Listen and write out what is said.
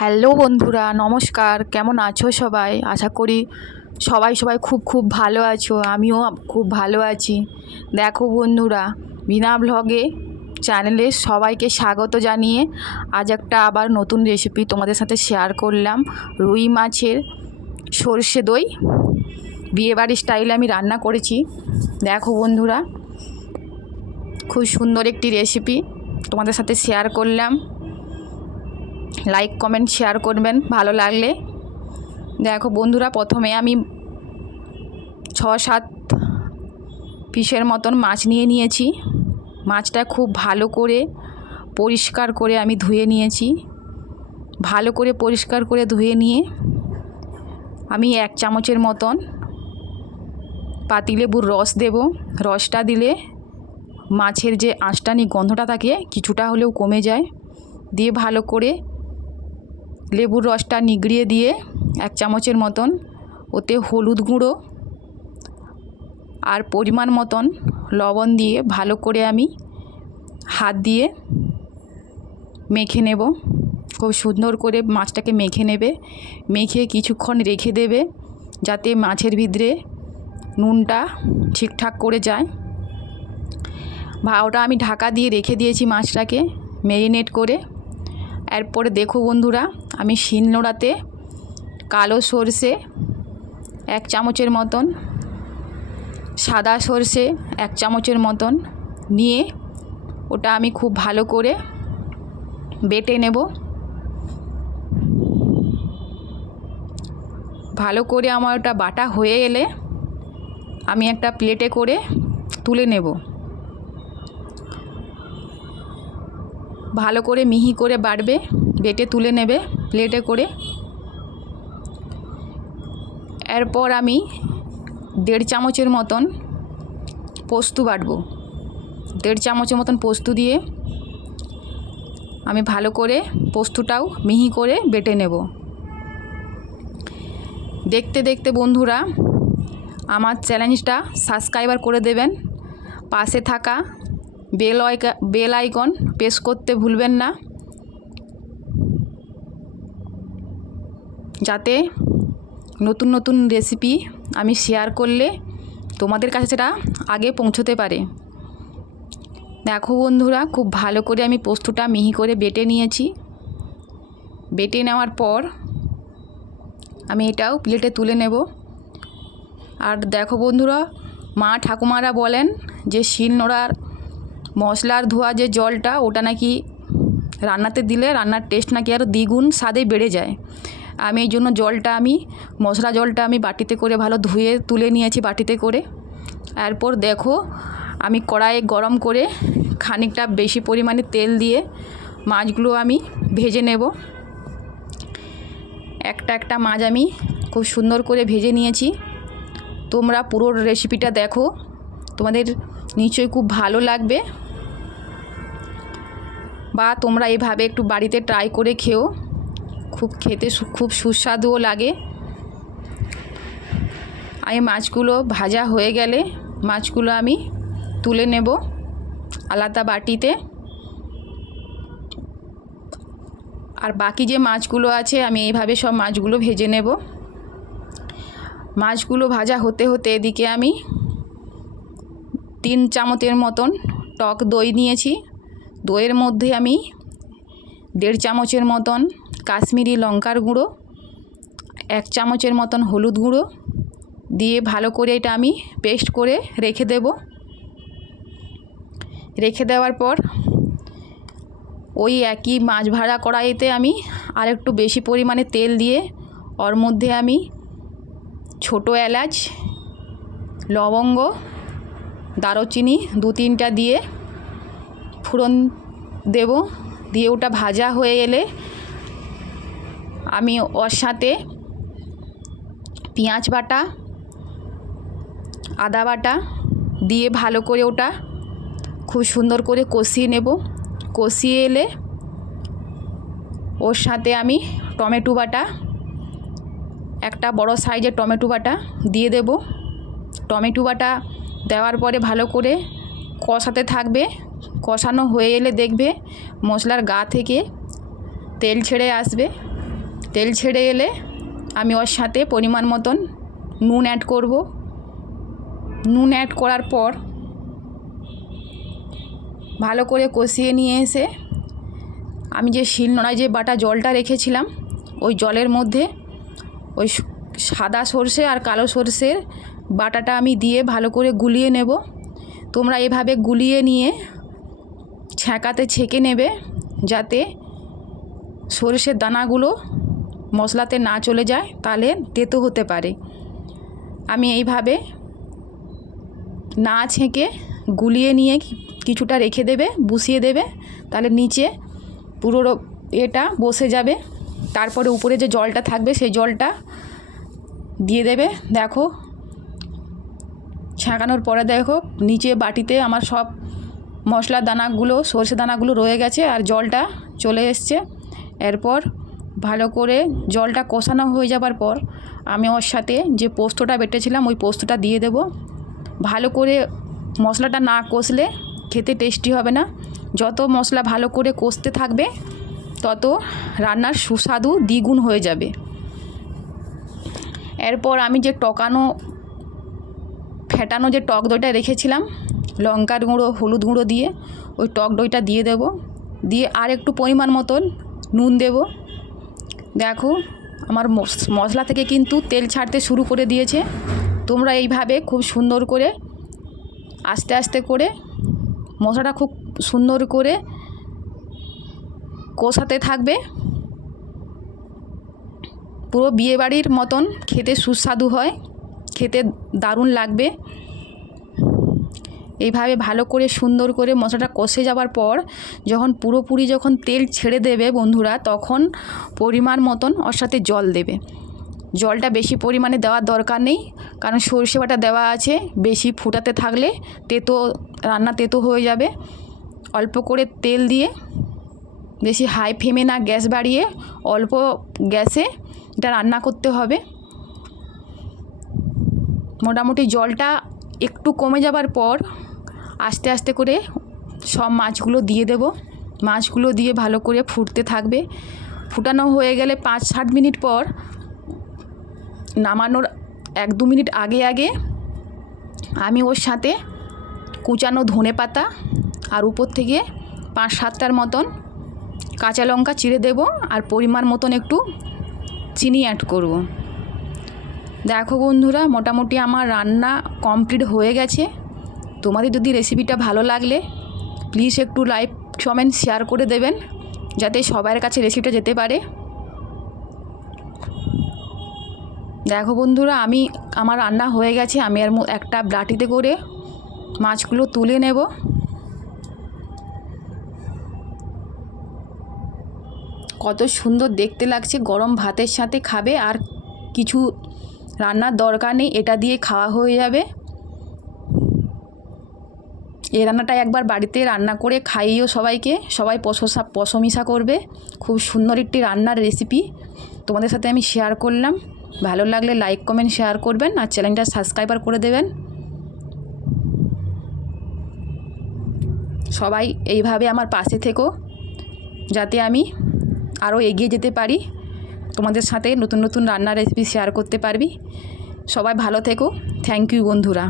Hello বন্ধুরা, নমস্কার। কেমন আছো সবাই? আশা করি সবাই খুব ভালো আছো। আমিও খুব ভালো আছি। দেখো বন্ধুরা, বিনা ব্লগে চ্যানেলে সবাইকে স্বাগত জানিয়ে আজ একটা আবার নতুন রেসিপি তোমাদের সাথে শেয়ার করলাম। রুই মাছের সর্ষে দই বিয়েবাড়ির স্টাইলে আমি রান্না করেছি। দেখো বন্ধুরা, খুব সুন্দর একটি রেসিপি তোমাদের সাথে শেয়ার করলাম। লাইক কমেন্ট শেয়ার করবেন ভালো লাগলে। দেখো বন্ধুরা, প্রথমে আমি 6-7 পিসের মতন মাছ নিয়ে নিয়েছি। মাছটা খুব ভালো করে পরিষ্কার করে আমি ধুয়ে নিয়েছি। ভালো করে পরিষ্কার করে ধুয়ে নিয়ে আমি 1 চামচের মতন পাতিলেবুর রস দেব। রসটা দিলে মাছের যে আঁশটানি গন্ধটা থাকে কিছুটা হলেও কমে যায়। দিয়ে ভালো করে লেবুর রসটা নিগড়িয়ে দিয়ে 1 চামচের মতন ওতে হলুদ গুঁড়ো আর পরিমাণ মতন লবণ দিয়ে ভালো করে আমি হাত দিয়ে মেখে নেব। খুব সুন্দর করে মাছটাকে মেখে নেবে। মেখে কিছুক্ষণ রেখে দেবে যাতে মাছের ভিতরে নুনটা ঠিকঠাক করে যায়। ওটা আমি ঢাকা দিয়ে রেখে দিয়েছি মাছটাকে ম্যারিনেট করে। এরপরে দেখো বন্ধুরা, আমি শিলনোড়াতে কালো সর্ষে 1 চামচের মতন, সাদা সর্ষে 1 চামচের মতন নিয়ে ওটা আমি খুব ভালো করে বেটে নেব। ভালো করে আমার ওটা বাটা হয়ে এলে আমি একটা প্লেটে করে তুলে নেব। ভালো করে মিহি করে বাটবে, বেটে তুলে নেবে প্লেটে করে। এরপর আমি 1.5 চামচের মতন পোস্ত বাটবো। 1.5 চামচের মতন পোস্ত দিয়ে আমি ভালো করে পোস্তটাও মিহি করে বেটে নেব। দেখতে দেখতে বন্ধুরা আমার চ্যানেলটা সাবস্ক্রাইবার করে দেবেন। পাশে থাকা বেল আইকন প্রেস করতে ভুলবেন না, যাতে নতুন নতুন রেসিপি আমি শেয়ার করলে তোমাদের কাছে সেটা আগে পৌঁছতে পারে। দেখো বন্ধুরা, খুব ভালো করে আমি পোস্তটা মিহি করে বেটে নিয়েছি। বেটে নেওয়ার পর আমি এটাও প্লেটে তুলে নেব। আর দেখো বন্ধুরা, মা ঠাকুমারা বলেন যে শিলনোড়ার মশলার ধোয়া যে জলটা ওটা নাকি রান্নাতে দিলে রান্নার টেস্ট নাকি আরও দ্বিগুণ স্বাদে বেড়ে যায়। আমি এই জন্য মশলা জলটা আমি বাটিতে করে ভালো ধুয়ে তুলে নিয়েছি বাটিতে করে। এরপর দেখো, আমি কড়াইয়ে গরম করে খানিকটা বেশি পরিমাণে তেল দিয়ে মাছগুলো আমি ভেজে নেব। একটা মাছ আমি খুব সুন্দর করে ভেজে নিয়েছি। তোমরা পুরো রেসিপিটা দেখো, তোমাদের নিশ্চয়ই খুব ভালো লাগবে, বা তোমরা এভাবে একটু বাড়িতে ট্রাই করে খেও। খেতে খুব সুস্বাদুও লাগে। আমি মাছগুলো ভাজা হয়ে গেলে মাছগুলো আমি তুলে নেব আলাদা বাটিতে। আর বাকি যে মাছগুলো আছে আমি এইভাবে সব মাছগুলো ভেজে নেব। মাছগুলো ভাজা হতে হতে এদিকে আমি 3 চামচের মতন টক দই নিয়েছি। দইয়ের মধ্যে আমি 1.5 চামচের মতন কাশ্মীরি লঙ্কার গুঁড়ো, 1 চামচের মতন হলুদ গুঁড়ো দিয়ে ভালো করে এটা আমি পেস্ট করে রেখে দেব। রেখে দেওয়ার পর ওই একই মাছ ভাজা কড়াইতে আমি আর একটু বেশি পরিমাণে তেল দিয়ে ওর মধ্যে আমি ছোটো এলাচ, লবঙ্গ, দারুচিনি 2-3টা দিয়ে ফোড়ন দেব। দিয়ে ওটা ভাজা হয়ে এলে আমি ওর সাথে পেঁয়াজ বাটা, আদা বাটা দিয়ে ভালো করে ওটা খুব সুন্দর করে কষিয়ে নেব। কষিয়ে এলে ওর সাথে আমি টমেটো বাটা, একটা বড় সাইজের টমেটো বাটা দিয়ে দেব। টমেটো বাটা দেওয়ার পরে ভালো করে কষাতে থাকবে। কষানো হয়ে এলে দেখবে মশলার গা থেকে তেল ছেড়ে আসবে। তেল ছেড়ে এলে আমি ওর সাথে পরিমাণ মতন নুন অ্যাড করব। নুন অ্যাড করার পর ভালো করে কষিয়ে নিয়ে এসে আমি যে শিলনোড়ায় যে বাটা জলটা রেখেছিলাম ওই জলের মধ্যে ওই সাদা সর্ষে আর কালো সর্ষের বাটাটা আমি দিয়ে ভালো করে গুলিয়ে নেব। তোমরা এভাবে গুলিয়ে নিয়ে ছ্যাঁকাতে ছেঁকে নেবে যাতে সর্ষের দানাগুলো মশলাতে না চলে যায়, তাহলে তেতো হতে পারে। আমি এইভাবে না ছেঁকে গুলিয়ে নিয়ে কিছুটা রেখে দেবে, বসিয়ে দেবে, তাহলে নিচে পুরো এটা বসে যাবে। তারপরে উপরে যে জলটা থাকবে সেই জলটা দিয়ে দেবে। দেখো ছাঁকানোর পরে দেখো নিচে বাটিতে আমার সব মশলার দানাগুলো, সর্ষে দানাগুলো রয়ে গেছে আর জলটা চলে এসছে। এরপর ভালো করে জলটা কষানো হয়ে যাবার পর আমি ওর সাথে যে পোস্তটা বেটেছিলাম ওই পোস্তটা দিয়ে দেব। ভালো করে মশলাটা না কষলে খেতে টেস্টি হবে না। যত মশলা ভালো করে কষতে থাকবে তত রান্নার সুস্বাদু দ্বিগুণ হয়ে যাবে। এরপর আমি যে ফেটানো যে টক দইটা রেখেছিলাম লঙ্কার গুঁড়ো, হলুদ গুঁড়ো দিয়ে ওই টক দইটা দিয়ে দেব। দিয়ে আর একটু পরিমাণ মতন নুন দেব। দেখো আমার মশলা থেকে কিন্তু তেল ছাড়তে শুরু করে দিয়েছে। তোমরা এইভাবে খুব সুন্দর করে আস্তে আস্তে করে মশলাটা খুব সুন্দর করে কষাতে থাকবে। পুরো বিয়েবাড়ির মতন খেতে সুস্বাদু হয়, খেতে দারুণ লাগবে। এইভাবে ভালো করে সুন্দর করে মশলাটা কষে যাওয়ার পর পুরোপুরি যখন তেল ছেড়ে দেবে বন্ধুরা, তখন পরিমাণ মতন ওর সাথে জল দেবে। জলটা বেশি পরিমাণে দেওয়ার দরকার নেই, কারণ সরষে বাটা দেওয়া আছে। বেশি ফুটাতে থাকলে রান্না তেতো হয়ে যাবে। অল্প করে তেল দিয়ে, বেশি হাই ফ্লেমে না গ্যাস বাড়িয়ে অল্প গ্যাসে এটা রান্না করতে হবে। মোটামুটি জলটা একটু কমে যাবার পর আস্তে আস্তে করে সব মাছগুলো দিয়ে দেব। মাছগুলো দিয়ে ভালো করে ফুটতে থাকবে। ফুটানো হয়ে গেলে 5-7 মিনিট পর নামানোর 1-2 মিনিট আগে আমি ওর সাথে কুচানো ধনেপাতা আর উপর থেকে 5-7টার মতন কাঁচা লঙ্কা চিড়ে দেব আর পরিমাণ মতন একটু চিনি অ্যাড করব। দেখো বন্ধুরা, মোটামুটি আমার রান্না কমপ্লিট হয়ে গেছে। তোমাদের যদি রেসিপিটা ভালো লাগলে প্লিজ একটু লাইক, কমেন্ট, শেয়ার করে দেবেন যাতে সবার কাছে রেসিপিটা যেতে পারে। দেখো বন্ধুরা, আমার রান্না হয়ে গেছে। আমি আর একটা বাটিতে করে মাছগুলো তুলে নেব। কত সুন্দর দেখতে লাগছে, গরম ভাতের সাথে খাবে আর কিছু রান্নার দরকার নেই, এটা দিয়ে খাওয়া হয়ে যাবে। এই রান্নাটা একবার বাড়িতে রান্না করে খাইয়েও সবাইকে, সবাই প্রশংসা করবে। খুব সুন্দর একটি রান্নার রেসিপি তোমাদের সাথে আমি শেয়ার করলাম। ভালো লাগলে লাইক, কমেন্ট, শেয়ার করবেন আর চ্যানেলটা সাবস্ক্রাইব করে দেবেন। সবাই এইভাবে আমার পাশে থেকো যাতে আমি আরও এগিয়ে যেতে পারি, তোমাদের সাথে নতুন নতুন রান্নার রেসিপি শেয়ার করতে পারবি। সবাই ভালো থেকো। থ্যাংক ইউ বন্ধুরা।